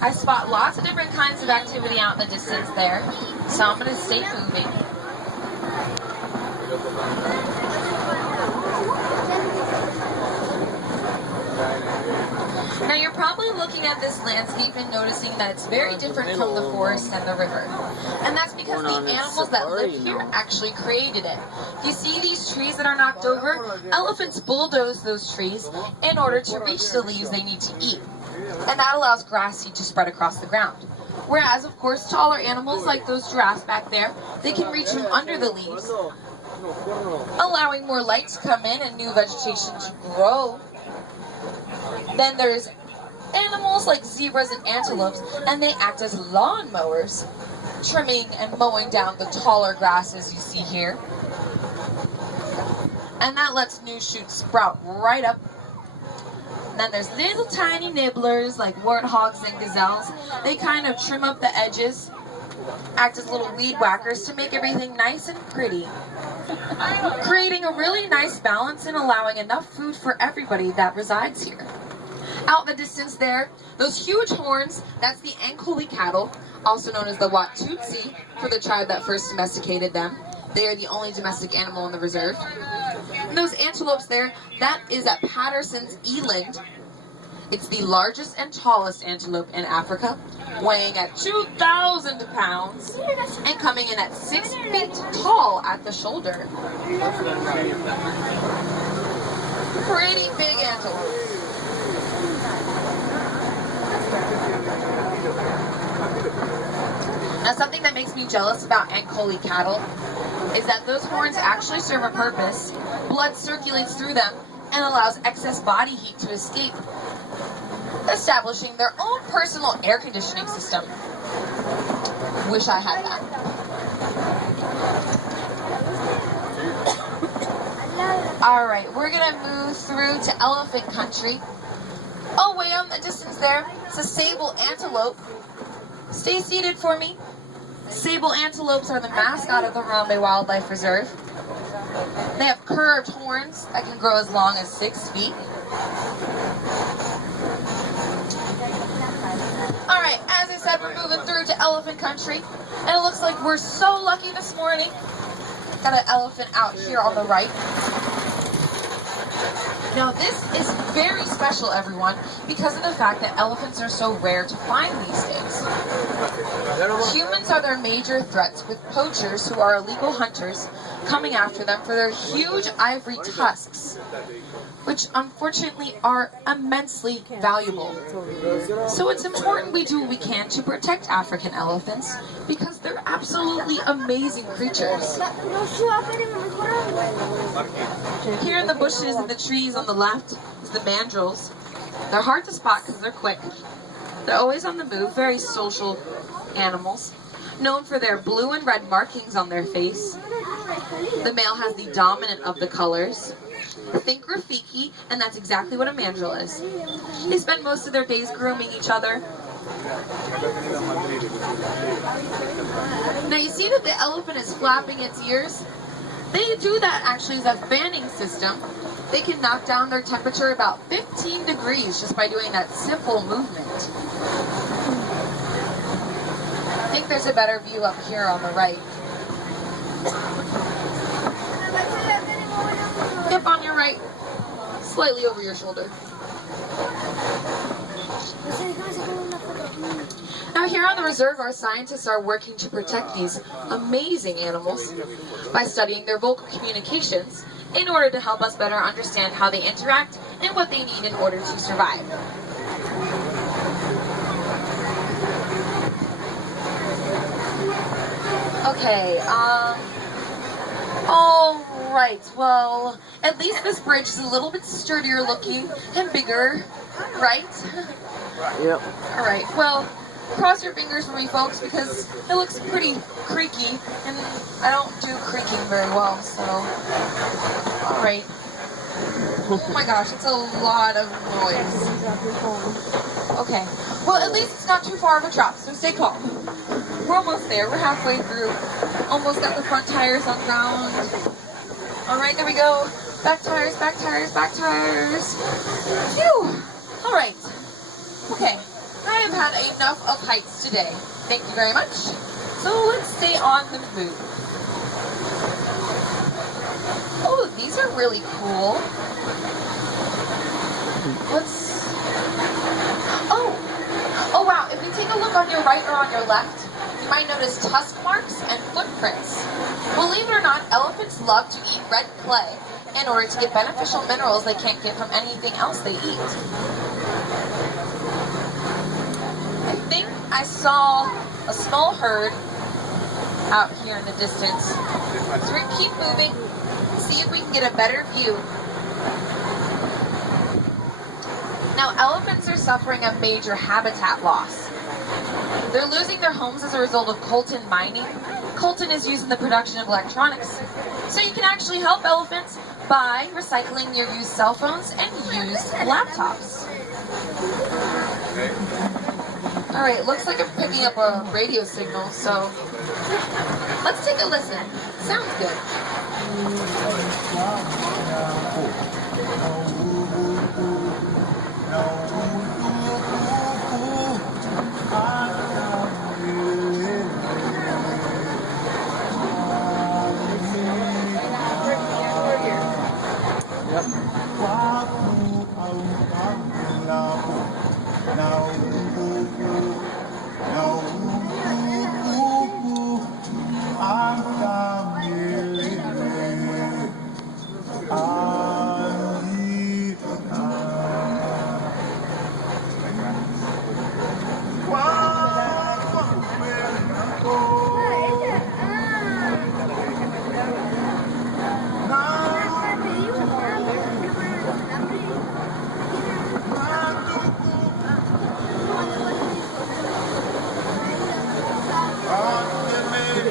I spot lots of different kinds of activity out in the distance there, so I'm going to stay moving. Now you're probably looking at this landscape and noticing that it's very different from the forest and the river. And that's because the animals that live here actually created it. You see these trees that are knocked over? Elephants bulldoze those trees in order to reach the leaves they need to eat. And that allows grass seed to spread across the ground. Whereas, of course, taller animals like those giraffes back there, they can reach from under the leaves, allowing more light to come in and new vegetation to grow. Then there's animals like zebras and antelopes, and they act as lawn mowers, trimming and mowing down the taller grasses you see here. And that lets new shoots sprout right up. And then there's little tiny nibblers like warthogs and gazelles. They kind of trim up the edges, act as little weed whackers to make everything nice and pretty, creating a really nice balance and allowing enough food for everybody that resides here. Out in the distance there, those huge horns, that's the Ankole cattle, also known as the Watutsi for the tribe that first domesticated them. They are the only domestic animal in the reserve. And those antelopes there, that is at Patterson's Eland. It's the largest and tallest antelope in Africa, weighing at 2,000 pounds and coming in at 6 feet tall at the shoulder. Pretty big antelopes. Now, something that makes me jealous about Ankole cattle is that those horns actually serve a purpose. Blood circulates through them and allows excess body heat to escape, establishing their own personal air conditioning system. Wish I had that. Alright, we're going to move through to elephant country. Oh, way out in the distance there, it's a sable antelope. Stay seated for me. Sable antelopes are the mascot of the Harambe Wildlife Reserve. They have curved horns that can grow as long as 6 feet. Alright, as I said, we're moving through to elephant country. And it looks like we're so lucky this morning. Got an elephant out here on the right. Now this is very special, everyone, because of the fact that elephants are so rare to find these days. Humans are their major threats, with poachers who are illegal hunters coming after them for their huge ivory tusks, which unfortunately are immensely valuable. So it's important we do what we can to protect African elephants because they're absolutely amazing creatures. Here in the bushes and the trees on the left is the mandrills. They're hard to spot because they're quick. They're always on the move, very social animals, known for their blue and red markings on their face. The male has the dominant of the colors. Think Rafiki, and that's exactly what a mandrill is. They spend most of their days grooming each other. Now you see that the elephant is flapping its ears? They do that actually as a fanning system. They can knock down their temperature about 15 degrees just by doing that simple movement. I think there's a better view up here on the right. Yep, on your right, slightly over your shoulder. Now here on the reserve, our scientists are working to protect these amazing animals by studying their vocal communications in order to help us better understand how they interact and what they need in order to survive. Okay, alright, well, at least this bridge is a little bit sturdier looking and bigger, right? Yep. Alright, well, cross your fingers for me, folks, because it looks pretty creaky, and I don't do creaking very well, so... Alright. Oh my gosh, it's a lot of noise. Okay, well, at least it's not too far of a drop, so stay calm. We're almost there. We're halfway through. Almost got the front tires on ground. Alright, there we go. Back tires, back tires, back tires. Phew! Alright. Okay. I have had enough of heights today. Thank you very much. So let's stay on the move. Oh, these are really cool. Oh wow, if you take a look on your right or on your left, you might notice tusk marks and footprints. Believe it or not, elephants love to eat red clay in order to get beneficial minerals they can't get from anything else they eat. I think I saw a small herd out here in the distance. So we're gonna keep moving, see if we can get a better view. Now, elephants are suffering a major habitat loss. They're losing their homes as a result of coltan mining. Coltan is used in the production of electronics. So you can actually help elephants by recycling your used cell phones and used laptops. All right, looks like I'm picking up a radio signal, so let's take a listen. Sounds good.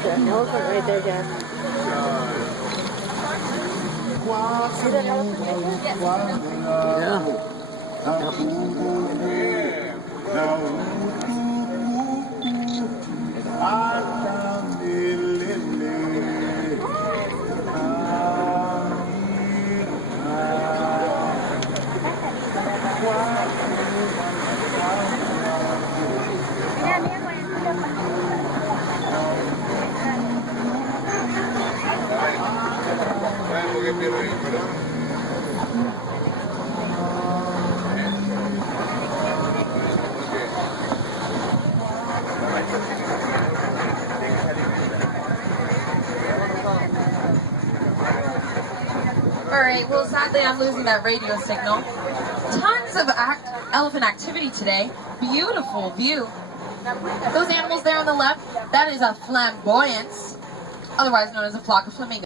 An elephant right there, Dad. See that elephant right Alright, well sadly I'm losing that radio signal. Tons of elephant activity today. Beautiful view. Those animals there on the left, that is a flamboyance, otherwise known as a flock of flamingos.